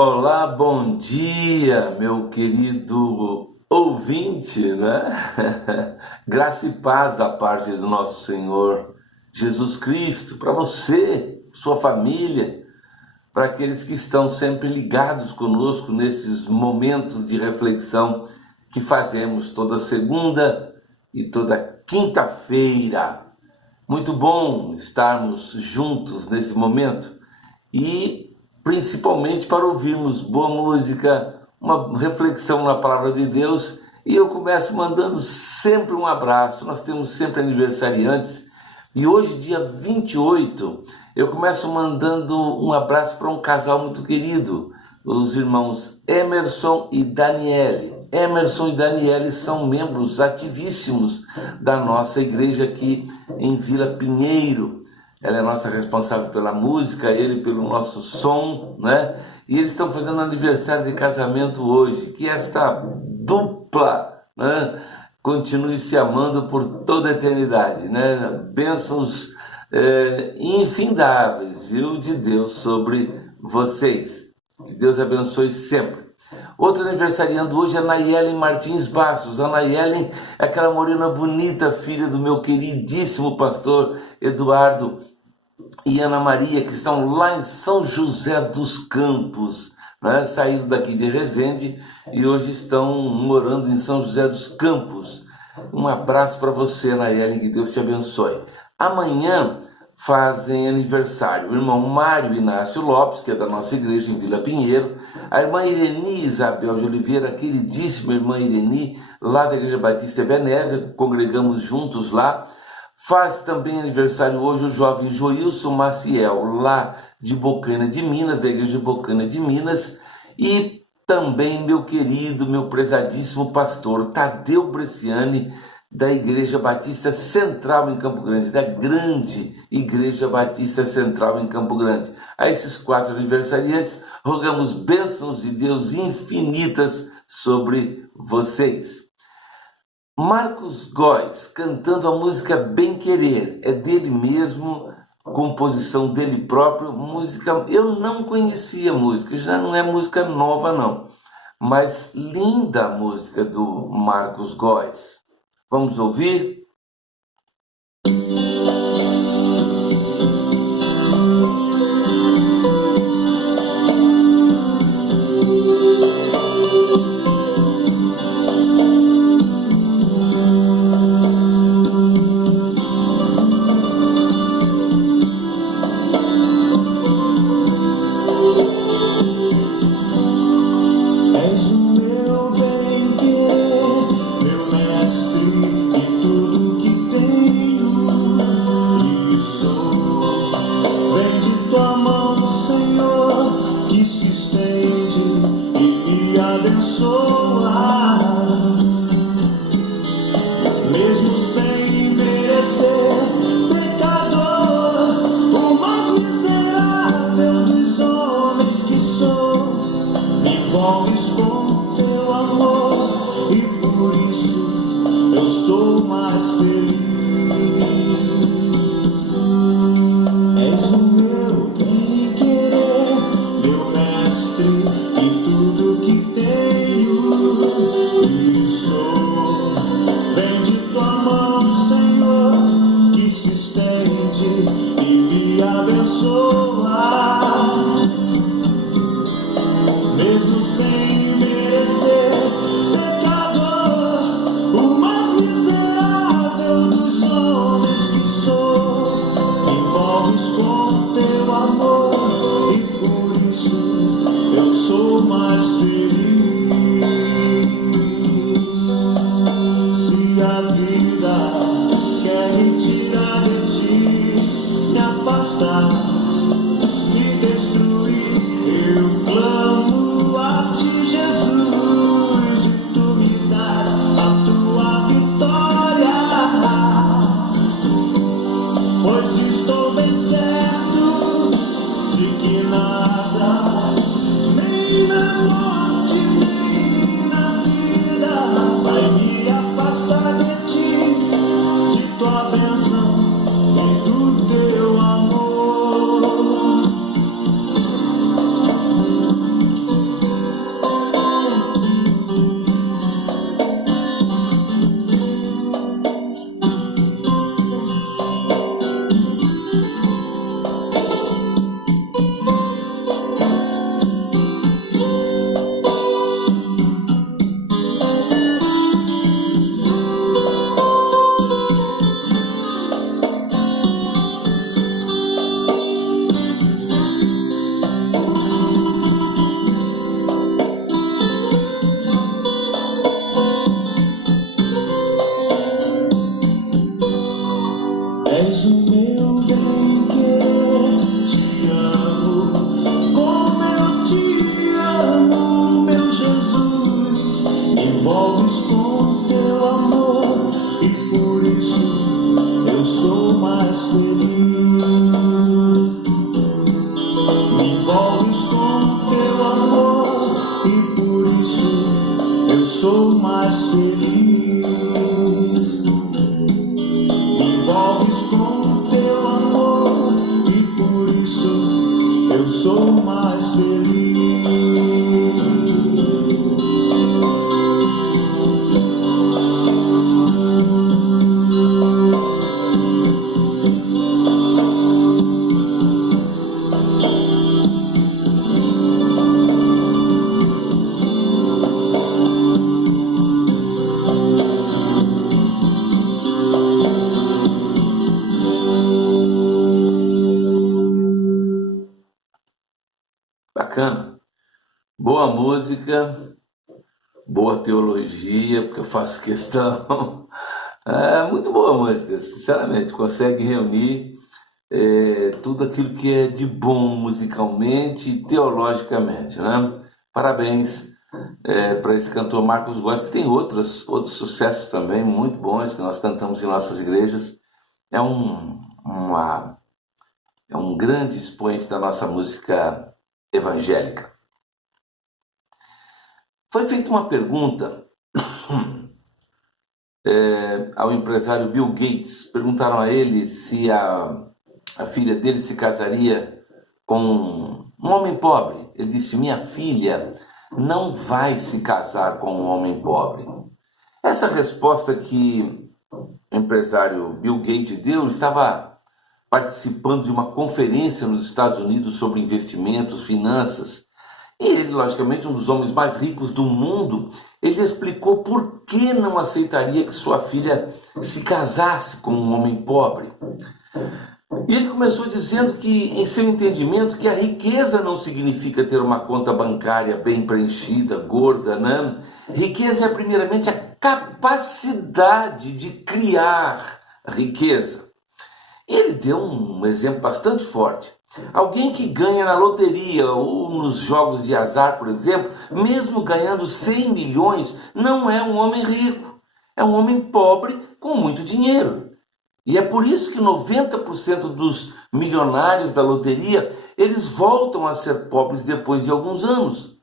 Olá, bom dia, meu querido ouvinte, né? Graça e paz da parte do nosso Senhor Jesus Cristo, para você, sua família, para aqueles que estão sempre ligados conosco nesses momentos de reflexão que fazemos toda segunda e toda quinta-feira. Muito bom estarmos juntos nesse momento e principalmente para ouvirmos boa música, uma reflexão na palavra de Deus. E eu começo mandando sempre um abraço. Nós temos sempre aniversariantes e hoje, dia 28, eu começo mandando um abraço para um casal muito querido, os irmãos Emerson e Daniele. Emerson e Daniele são membros ativíssimos da nossa igreja aqui em Vila Pinheiro. Ela é nossa responsável pela música, ele pelo nosso som, né? E eles estão fazendo aniversário de casamento hoje. Que esta dupla, né, continue se amando por toda a eternidade, né? Bênçãos infindáveis, viu, de Deus sobre vocês. Que Deus abençoe sempre. Outro aniversariando hoje é a Nayelen Martins Bastos. A Nayelen é aquela morena bonita, filha do meu queridíssimo pastor Eduardo e Ana Maria, que estão lá em São José dos Campos, né? Saíram daqui de Resende e hoje estão morando em São José dos Campos. Um abraço para você, Nayelen, que Deus te abençoe. Amanhã fazem aniversário o irmão Mário Inácio Lopes, que é da nossa igreja em Vila Pinheiro, a irmã Ireni Isabel de Oliveira, queridíssima irmã Ireni, lá da Igreja Batista Ebenezer, congregamos juntos lá. Faz também aniversário hoje o jovem Joilson Maciel, lá de Bocaina de Minas, da Igreja Bocaina de Minas, e também meu querido, meu prezadíssimo pastor Tadeu Bresciani, da Igreja Batista Central em Campo Grande, da grande Igreja Batista Central em Campo Grande. A esses 4 aniversariantes, rogamos bênçãos de Deus infinitas sobre vocês. Marcos Góes, cantando a música Bem Querer, é dele mesmo, composição dele próprio, música, eu não conhecia a música, já não é música nova não, mas linda a música do Marcos Góes. Vamos ouvir? És o meu bem-querer, meu mestre, e tudo Me envolves com teu amor e por isso eu sou mais feliz. Me envolves com teu amor e por isso eu sou mais feliz. Bacana. Boa música, boa teologia, porque eu faço questão. É muito boa música, sinceramente. Consegue reunir tudo aquilo que é de bom musicalmente e teologicamente, né? Parabéns para esse cantor Marcos Góes, que tem outros sucessos também muito bons que nós cantamos em nossas igrejas. É um grande expoente da nossa música evangélica. Foi feita uma pergunta ao empresário Bill Gates. Perguntaram a ele se a filha dele se casaria com um homem pobre. Ele disse: minha filha não vai se casar com um homem pobre. Essa resposta que o empresário Bill Gates deu, ele estava participando de uma conferência nos Estados Unidos sobre investimentos, finanças. E ele, logicamente, um dos homens mais ricos do mundo, ele explicou por que não aceitaria que sua filha se casasse com um homem pobre. E ele começou dizendo que, em seu entendimento, que a riqueza não significa ter uma conta bancária bem preenchida, gorda, né? Riqueza é, primeiramente, a capacidade de criar riqueza. Ele deu um exemplo bastante forte. Alguém que ganha na loteria ou nos jogos de azar, por exemplo, mesmo ganhando 100 milhões, não é um homem rico. É um homem pobre com muito dinheiro. E é por isso que 90% dos milionários da loteria, eles voltam a ser pobres depois de alguns anos.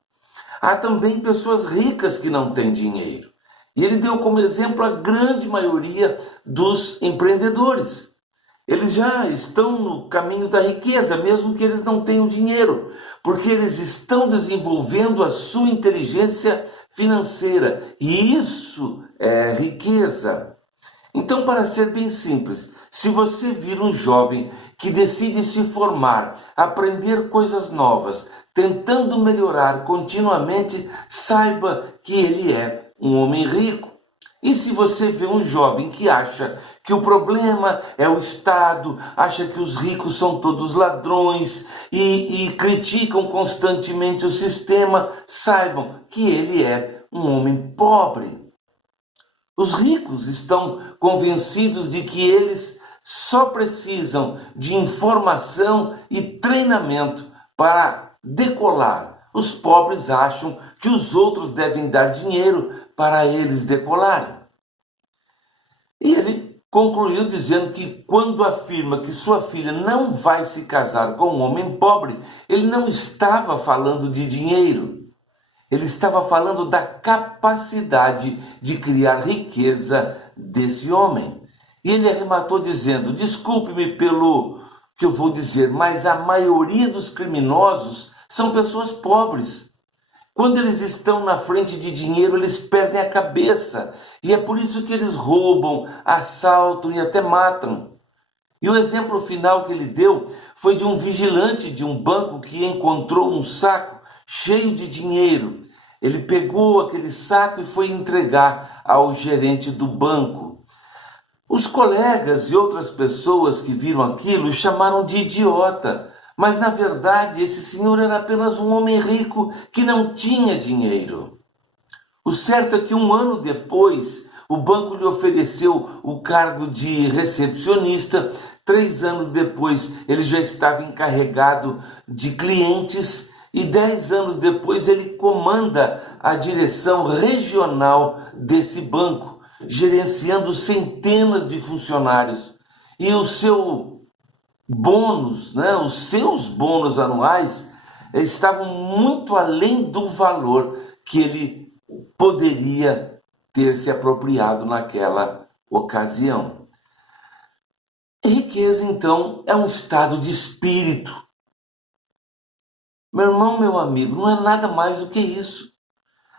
Há também pessoas ricas que não têm dinheiro. E ele deu como exemplo a grande maioria dos empreendedores. Eles já estão no caminho da riqueza, mesmo que eles não tenham dinheiro, porque eles estão desenvolvendo a sua inteligência financeira. E isso é riqueza. Então, para ser bem simples, se você vir um jovem que decide se formar, aprender coisas novas, tentando melhorar continuamente, saiba que ele é um homem rico. E se você vê um jovem que acha que o problema é o Estado, acha que os ricos são todos ladrões e criticam constantemente o sistema, saibam que ele é um homem pobre. Os ricos estão convencidos de que eles só precisam de informação e treinamento para decolar. Os pobres acham que os outros devem dar dinheiro para eles decolarem. E ele concluiu dizendo que quando afirma que sua filha não vai se casar com um homem pobre, ele não estava falando de dinheiro. Ele estava falando da capacidade de criar riqueza desse homem. E ele arrematou dizendo: desculpe-me pelo que eu vou dizer, mas a maioria dos criminosos são pessoas pobres. Quando eles estão na frente de dinheiro, eles perdem a cabeça. E é por isso que eles roubam, assaltam e até matam. E o exemplo final que ele deu foi de um vigilante de um banco que encontrou um saco cheio de dinheiro. Ele pegou aquele saco e foi entregar ao gerente do banco. Os colegas e outras pessoas que viram aquilo chamaram de idiota. Mas, na verdade, esse senhor era apenas um homem rico que não tinha dinheiro. O certo é que 1 ano depois, o banco lhe ofereceu o cargo de recepcionista. 3 anos depois, ele já estava encarregado de clientes. E 10 anos depois, ele comanda a direção regional desse banco, gerenciando centenas de funcionários. E o seu bônus, né, os seus bônus anuais estavam muito além do valor que ele poderia ter se apropriado naquela ocasião. Riqueza, então, é um estado de espírito. Meu irmão, meu amigo, não é nada mais do que isso.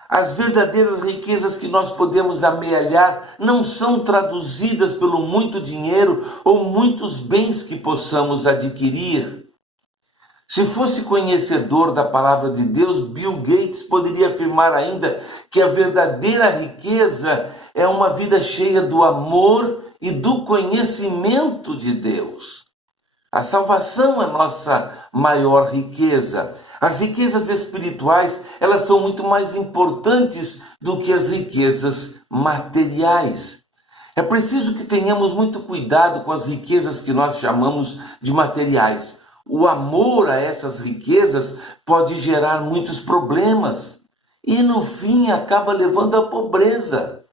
As verdadeiras riquezas que nós podemos amealhar não são traduzidas pelo muito dinheiro ou muitos bens que possamos adquirir. Se fosse conhecedor da palavra de Deus, Bill Gates poderia afirmar ainda que a verdadeira riqueza é uma vida cheia do amor e do conhecimento de Deus. A salvação é nossa maior riqueza. As riquezas espirituais, elas são muito mais importantes do que as riquezas materiais. É preciso que tenhamos muito cuidado com as riquezas que nós chamamos de materiais. O amor a essas riquezas pode gerar muitos problemas e, no fim, acaba levando à pobreza.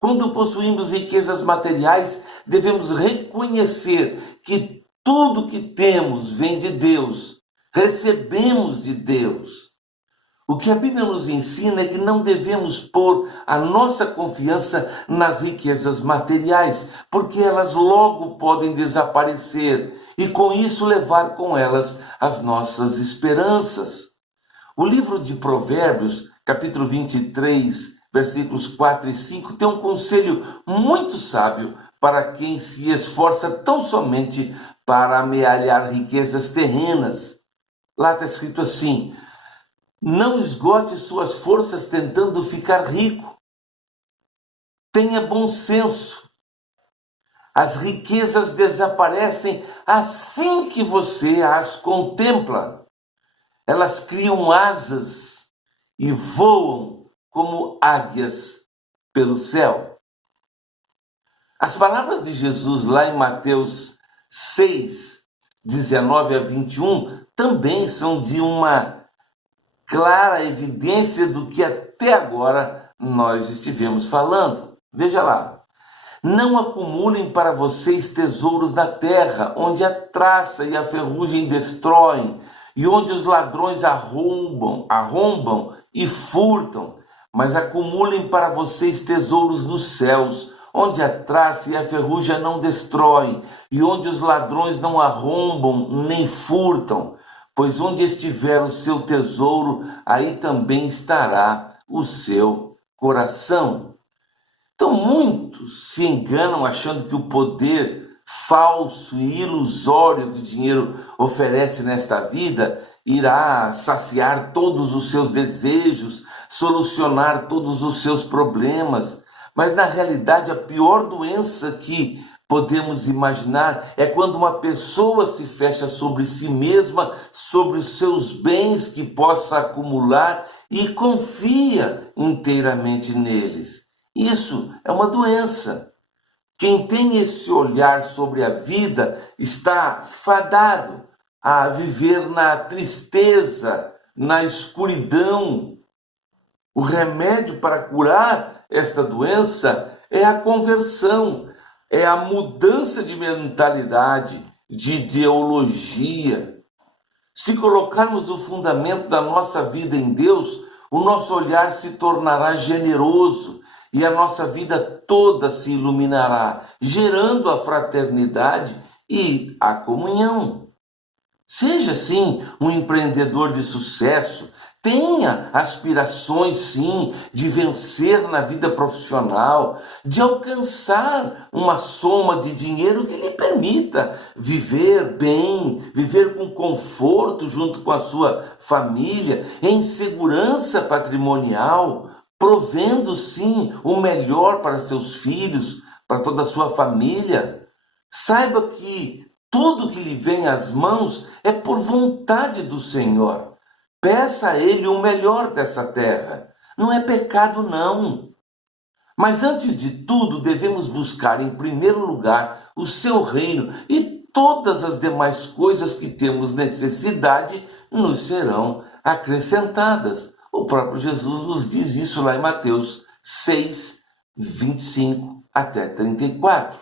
Quando possuímos riquezas materiais, devemos reconhecer que tudo que temos vem de Deus, recebemos de Deus. O que a Bíblia nos ensina é que não devemos pôr a nossa confiança nas riquezas materiais, porque elas logo podem desaparecer e com isso levar com elas as nossas esperanças. O livro de Provérbios, capítulo 23, versículos 4 e 5, tem um conselho muito sábio para quem se esforça tão somente para amealhar riquezas terrenas. Lá está escrito assim: não esgote suas forças tentando ficar rico. Tenha bom senso. As riquezas desaparecem assim que você as contempla. Elas criam asas e voam como águias pelo céu. As palavras de Jesus lá em Mateus 6, 19 a 21, também são de uma clara evidência do que até agora nós estivemos falando. Veja lá. Não acumulem para vocês tesouros na terra, onde a traça e a ferrugem destroem, e onde os ladrões arrombam e furtam, mas acumulem para vocês tesouros nos céus, onde a traça e a ferrugem não destroem, e onde os ladrões não arrombam nem furtam, pois onde estiver o seu tesouro, aí também estará o seu coração. Então muitos se enganam achando que o poder falso e ilusório que o dinheiro oferece nesta vida irá saciar todos os seus desejos, solucionar todos os seus problemas. Mas na realidade a pior doença que podemos imaginar é quando uma pessoa se fecha sobre si mesma, sobre os seus bens que possa acumular e confia inteiramente neles. Isso é uma doença. Quem tem esse olhar sobre a vida está fadado a viver na tristeza, na escuridão. O remédio para curar esta doença é a conversão, é a mudança de mentalidade, de ideologia. Se colocarmos o fundamento da nossa vida em Deus, o nosso olhar se tornará generoso e a nossa vida toda se iluminará, gerando a fraternidade e a comunhão. Seja, sim, um empreendedor de sucesso. Tenha aspirações, sim, de vencer na vida profissional, de alcançar uma soma de dinheiro que lhe permita viver bem, viver com conforto junto com a sua família, em segurança patrimonial, provendo, sim, o melhor para seus filhos, para toda a sua família. Saiba que tudo que lhe vem às mãos é por vontade do Senhor. Peça a Ele o melhor dessa terra. Não é pecado, não. Mas antes de tudo, devemos buscar em primeiro lugar o seu reino e todas as demais coisas que temos necessidade nos serão acrescentadas. O próprio Jesus nos diz isso lá em Mateus 6, 25 até 34.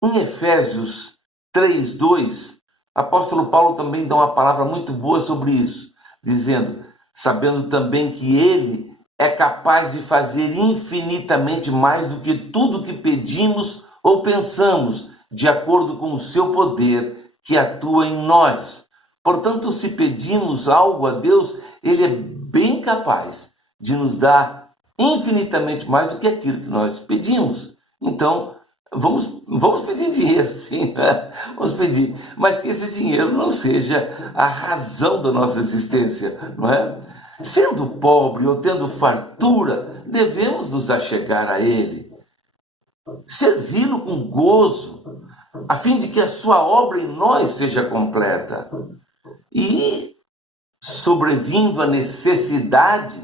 Em Efésios 3:2, apóstolo Paulo também dá uma palavra muito boa sobre isso, dizendo: sabendo também que ele é capaz de fazer infinitamente mais do que tudo que pedimos ou pensamos, de acordo com o seu poder que atua em nós. Portanto, se pedimos algo a Deus, ele é bem capaz de nos dar infinitamente mais do que aquilo que nós pedimos. Então, vamos pedir dinheiro, sim, né? Vamos pedir, mas que esse dinheiro não seja a razão da nossa existência, não é? Sendo pobre ou tendo fartura, devemos nos achegar a Ele, servi-lo com gozo, a fim de que a sua obra em nós seja completa. E, sobrevindo a necessidade,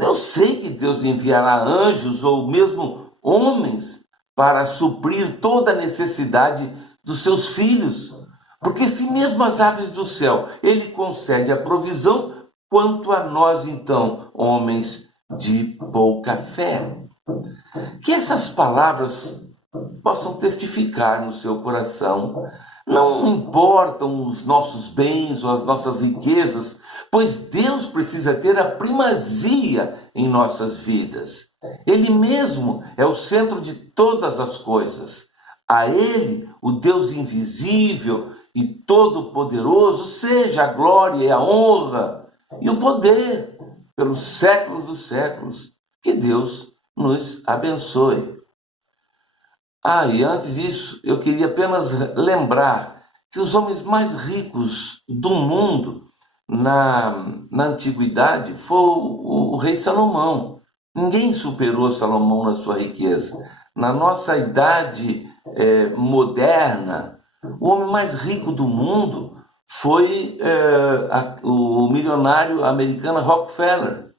eu sei que Deus enviará anjos ou mesmo homens para suprir toda a necessidade dos seus filhos. Porque se mesmo as aves do céu Ele concede a provisão, quanto a nós então, homens de pouca fé. Que essas palavras possam testificar no seu coração. Não importam os nossos bens ou as nossas riquezas, pois Deus precisa ter a primazia em nossas vidas. Ele mesmo é o centro de todas as coisas. A Ele, o Deus invisível e todo-poderoso, seja a glória e a honra e o poder pelos séculos dos séculos. Que Deus nos abençoe. E antes disso, eu queria apenas lembrar que os homens mais ricos do mundo na antiguidade foi o rei Salomão. Ninguém superou Salomão na sua riqueza. Na nossa idade moderna, o homem mais rico do mundo foi o milionário americano Rockefeller.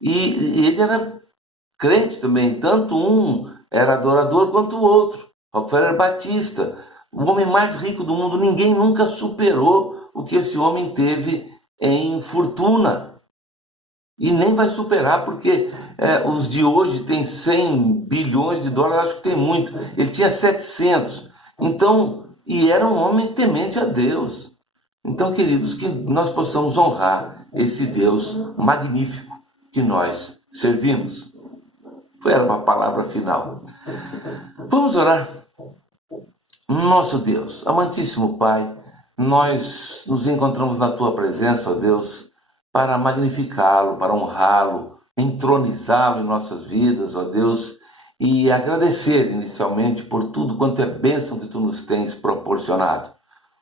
E ele era crente também, tanto um era adorador quanto o outro. Rockefeller Batista, o homem mais rico do mundo. Ninguém nunca superou o que esse homem teve em fortuna. E nem vai superar, porque os de hoje têm 100 bilhões de dólares, acho que tem muito. Ele tinha 700. Então, e era um homem temente a Deus. Então, queridos, que nós possamos honrar esse Deus magnífico que nós servimos. Era uma palavra final. Vamos orar. Nosso Deus, amantíssimo Pai, nós nos encontramos na Tua presença, ó Deus, para magnificá-lo, para honrá-lo, entronizá-lo em nossas vidas, ó Deus, e agradecer inicialmente por tudo quanto é bênção que Tu nos tens proporcionado.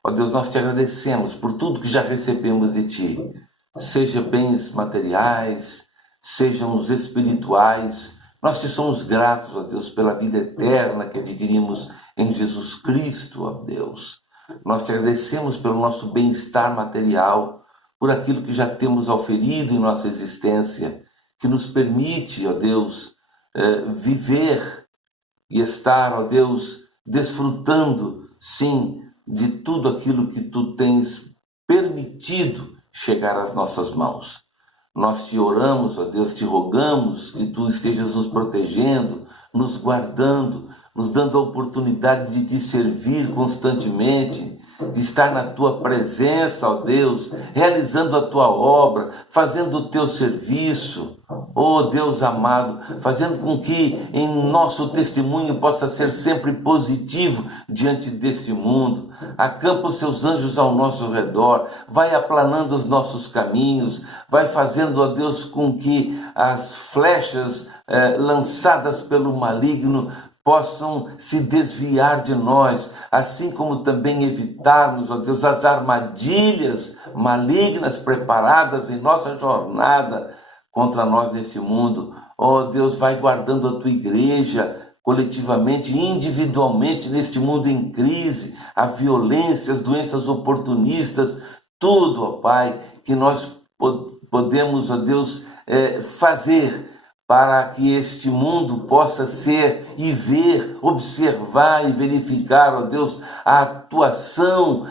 Ó Deus, nós Te agradecemos por tudo que já recebemos de Ti, seja bens materiais, sejam os espirituais. Nós Te somos gratos, ó Deus, pela vida eterna que adquirimos em Jesus Cristo, ó Deus. Nós Te agradecemos pelo nosso bem-estar material, por aquilo que já temos auferido em nossa existência, que nos permite, ó Deus, viver e estar, ó Deus, desfrutando, sim, de tudo aquilo que Tu tens permitido chegar às nossas mãos. Nós Te oramos, ó Deus, Te rogamos que Tu estejas nos protegendo, nos guardando, nos dando a oportunidade de Te servir constantemente, de estar na Tua presença, ó Deus, realizando a Tua obra, fazendo o Teu serviço, ó Deus amado, fazendo com que em nosso testemunho possa ser sempre positivo diante deste mundo. Acampa os Seus anjos ao nosso redor, vai aplanando os nossos caminhos, vai fazendo, ó Deus, com que as flechas lançadas pelo maligno possam se desviar de nós, assim como também evitarmos, ó Deus, as armadilhas malignas preparadas em nossa jornada contra nós nesse mundo. Ó Deus, vai guardando a Tua igreja coletivamente e individualmente neste mundo em crise, a violência, as doenças oportunistas, tudo, ó Pai, que nós podemos, ó Deus, fazer para que este mundo possa ser e ver, observar e verificar, ó Deus, a atuação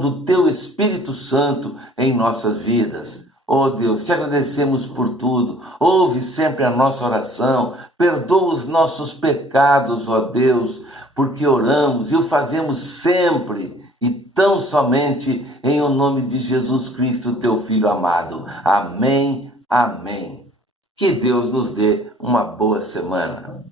do Teu Espírito Santo em nossas vidas. Ó Deus, Te agradecemos por tudo, ouve sempre a nossa oração, perdoa os nossos pecados, ó Deus, porque oramos e o fazemos sempre e tão somente em o nome de Jesus Cristo, teu Filho amado. Amém, amém. Que Deus nos dê uma boa semana.